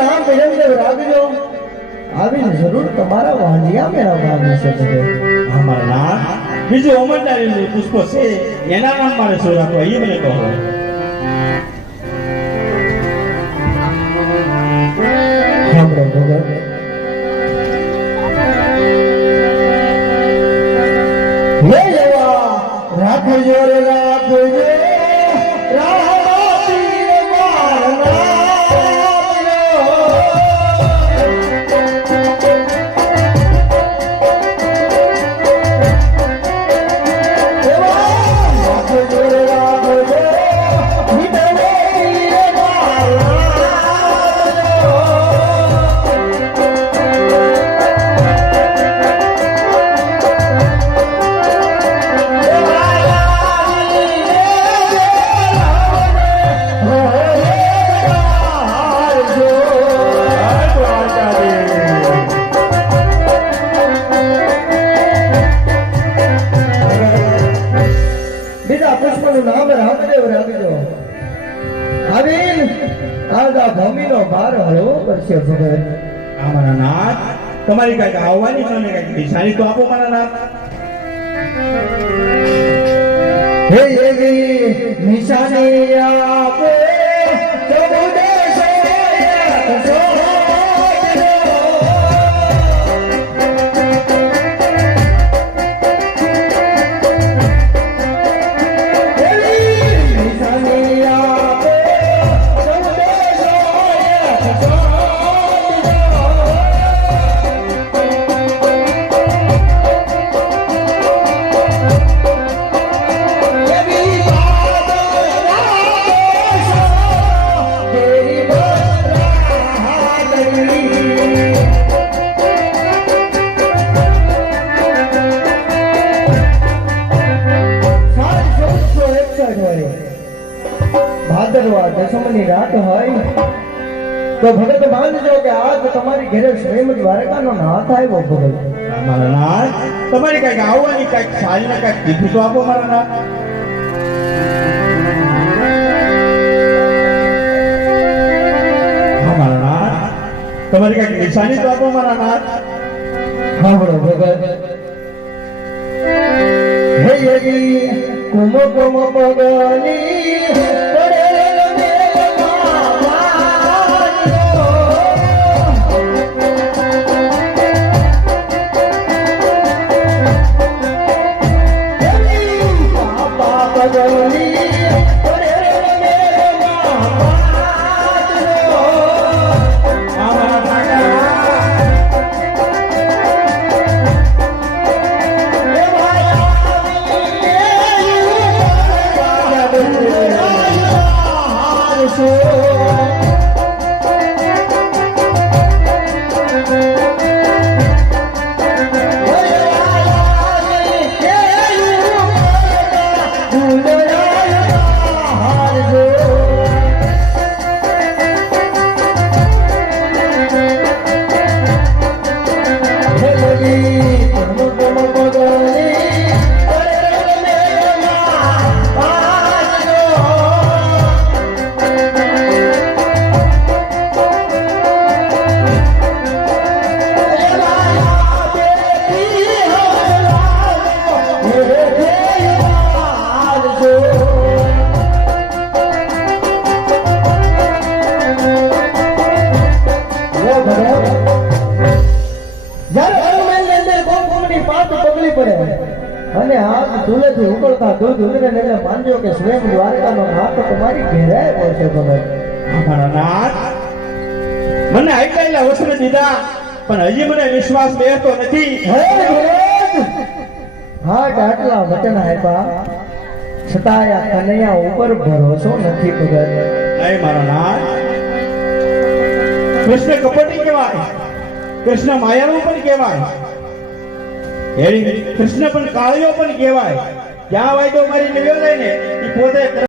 નામ વિરમદેવ રાખજો. આવીને જરૂર તમારા વાંઢિયા મેળા ભાગી શકે. અમારા નામ બીજું અમરદારીનું પુષ્પ છે એના નામ મારે શું રાખવા એ મને કહો. સાંભળો ભગત. લે લેવા રાખજો રે રાખજો રામાતી મારના નામ રામદેવ રાખજો. આવીને આ ભૂમિનો ભાર હળવો કરશે ભગત. અમારા નાથ તમારી કઈક આવવાની મને કઈક નિશાની તો આપો મારા નાથ. હે એવી નિશાની આપો ભાદરવા દસમની રાત હોય તો ભગત માનજો કે આજ તમારી ઘરે સ્વયં દ્વારકાનો નાથ આવ્યો ભગત. મારા નાથ તમારી કઈક આવવાની કઈક સારી ને કઈક તિથિ તો આપો મારા નાથ. મારા નાથ તમારી કઈક નિશાની તો આપો મારા નાથ. સાંભળો ભગત. હે યજી કુમ કુમ પગની અને હાથ ધૂલેથી ઉકળતા દૂધ ઉતરીને એને માનજો કે સ્વયં દ્વારકાનો નાથ તમારી ઘેરે પડશે ભગત. મારા નાથ મને આટલા વચન દીધા પણ હજી મને વિશ્વાસ બેસતો નથી. હે ભગત, હાટ આટલા વચન આપ્યા છતાં આ કનૈયા ઉપર ભરોસો નથી ભગત. નહીં મારા નાથ, કૃષ્ણ કપટી કહેવાય, કૃષ્ણ માયાળુ પણ કહેવાય, કૃષ્ણ પણ કાળિયો પણ કહેવાય. જ્યાં વાયદો મારી લેવો ને એ પોતે